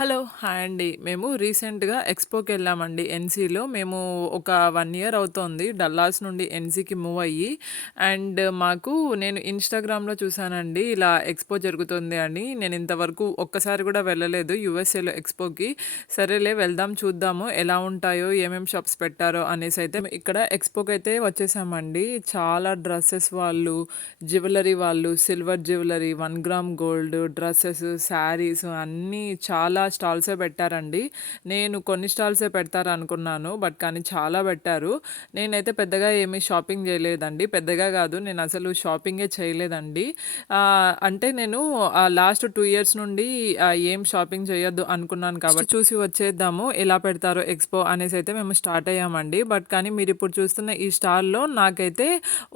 Hello! Hi అండి. మేము రీసెంట్‌గా ఎక్స్‌పోకెళ్ళామండి ఎన్‌సీలో. మేము ఒక 1 ఇయర్ అవుతోంది డల్లాస్ నుండి ఎన్‌సీకి మూవ్ అయ్యి. మాకు నేను ఇన్‌స్టాగ్రామ్‌లో చూసానండి ఇలా ఎక్స్‌పో జరుగుతుంది అని. నేను ఇంతవరకు ఒక్కసారి కూడా వెళ్ళలేదు యూఎస్ఏలో ఎక్స్‌పోకి. సరేలే వెళ్దాం చూద్దాము ఎలా ఉంటాయో, ఏమేం షాప్స్ పెట్టారో అనేసైతే ఇక్కడ ఎక్స్‌పోకైతే వచ్చేసామండి. చాలా డ్రెసెస్ వాళ్ళు, జ్యువెలరీ వాళ్ళు, silver jewellery, 1 gram gold, dresses, saris అన్నీ చాలా స్టాల్సే పెట్టారండి. నేను కొన్ని స్టాల్సే పెడతారనుకున్నాను. కానీ చాలా పెట్టారు. నేనైతే పెద్దగా ఏమి షాపింగ్ జేయలేదండి. పెద్దగా గాదు. నేనసలు షాపింగే చేయలేదండి. అంటే నేను లాస్ట్ 2 ఇయర్స్ నుండి ఏం షాపింగ్ చేయొద్దు అనుకున్నాను కాబట్టి చూసి వచ్చేద్దాము ఎలా పెడతారో ఎక్స్‌పో అనేసైతే మేము స్టార్ట్ అయ్యామండి. కానీ మీరిప్పుడు చూస్తున్న ఈ స్టాల్‌లో నాకైతే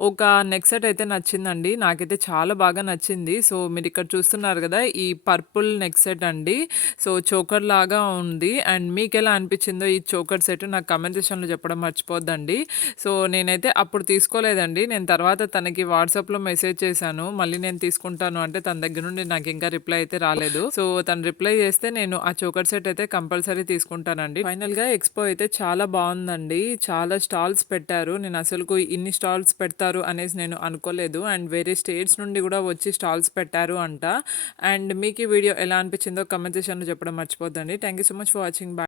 ఒక నెక్ సెట్ అయితే నచ్చిందండి. నాకైతే చాలా బాగా నచ్చింది. సో, మీరిక్కడ చూస్తున్నారు గదా! ఈ పర్పుల్ నెక్ సెట్ అండి. సో, చోకర్ లాగా ఉంది. మీకెలా అనిపిచ్చిందో ఈ చోకర్ సెట్ నాకు కామెంట్ సెక్షన్‌లో చెప్పడం మర్చిపోద్దండి. సో, నేనైతే అప్పుడు తీసుకోలేదండి. నేను తర్వాత తనకి వాట్సాప్‌లో మెసేజ్ చేశాను. మళ్ళీ నేను తీసుకుంటాను అంటే తన దగ్గర నుండి నాకింకా రిప్లై అయితే రాలేదు. సో, తను రిప్లై చేస్తే నేను ఆ చోకర్ సెట్ అయితే కంపల్సరీ తీసుకుంటానండి. ఫైనల్‌గా ఎక్స్‌పో అయితే చాలా బావుందండి. చాలా స్టాల్స్ పెట్టారు. నేనసలుకు ఇన్ని స్టాల్స్ పెడతారు అనేసి నేను అనుకోలేదు. వేరే స్టేట్స్ నుండి గూడా వచ్చి స్టాల్స్ పెట్టారు అంట. మీకీ వీడియో ఎలా అనిపిచ్చిందో కామెంట్ సెక్షన్‌లో చెప్పడం మర్చిపోద్దండి. Thank you so much for watching. Bye.